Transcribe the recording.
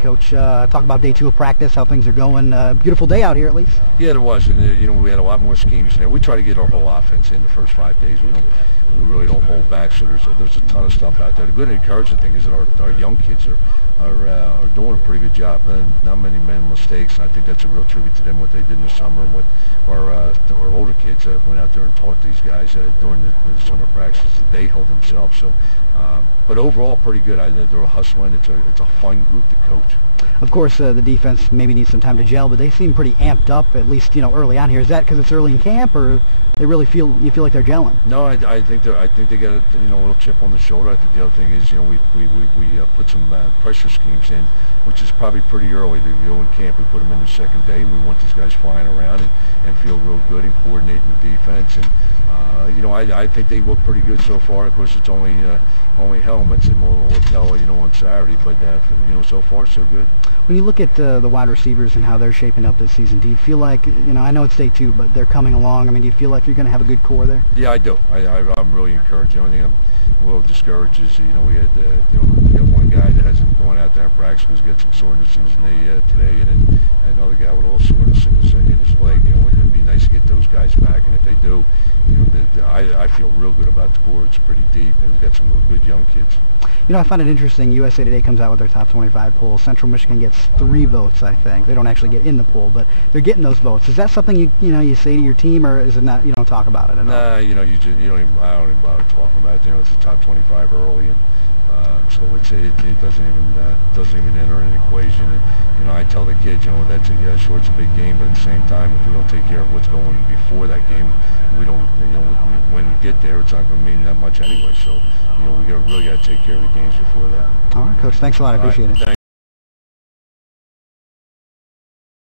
Coach, talk about day 2 of practice, how things are going. Beautiful day out here, at least. Yeah, there was, and we had a lot more schemes there. We try to get our whole offense in the first 5 days. We really don't hold back. So there's a ton of stuff out there. The good and encouraging thing is that our young kids are doing a pretty good job. Not many mistakes, and I think that's a real tribute to them what they did in the summer and what our older kids went out there and taught these guys during the summer practices that they held themselves. So, but overall, pretty good. They're hustling. It's a fun group to coach. Of course, the defense maybe needs some time to gel, but they seem pretty amped up, at least early on here. Is that because it's early in camp, or you feel like they're gelling? No, I think they got a little chip on the shoulder. I think the other thing is we put some pressure schemes in, which is probably pretty early. To go in camp, we put them in the second day. We want these guys flying around and feel real good and coordinating the defense. And I think they look pretty good so far. Of course, it's only helmets, and we'll tell on Saturday. But so far so good. When you look at the wide receivers and how they're shaping up this season, do you feel like I know it's day 2, but they're coming along? I mean, do you feel like you're going to have a good core there? Yeah, I do. I'm really encouraged. The only thing I'm a little discouraged is we had we got one guy that hasn't gone out there in practice because he got some soreness in his knee today, and then another guy with a little soreness in his leg. It'd be nice to get those guys back, and if they do, I feel real good about the core. It's pretty deep, and we've got some real good young kids. I find it interesting. USA Today comes out with their top 25 poll. Central Michigan gets 3 votes, I think. They don't actually get in the poll, but they're getting those votes. Is that something you say to your team, or is it not? You don't talk about it at all? Nah, you don't even. I don't even bother talking about it. It's the top 25 early, and so it doesn't even enter an equation. And, I tell the kids, sure, it's a big game, but at the same time, if we don't take care of what's going before that game, we don't. When we get there, it's not going to mean that much anyway. So, we really got to take care of the games before that. All right, Coach. Thanks a lot. I appreciate it. Thanks.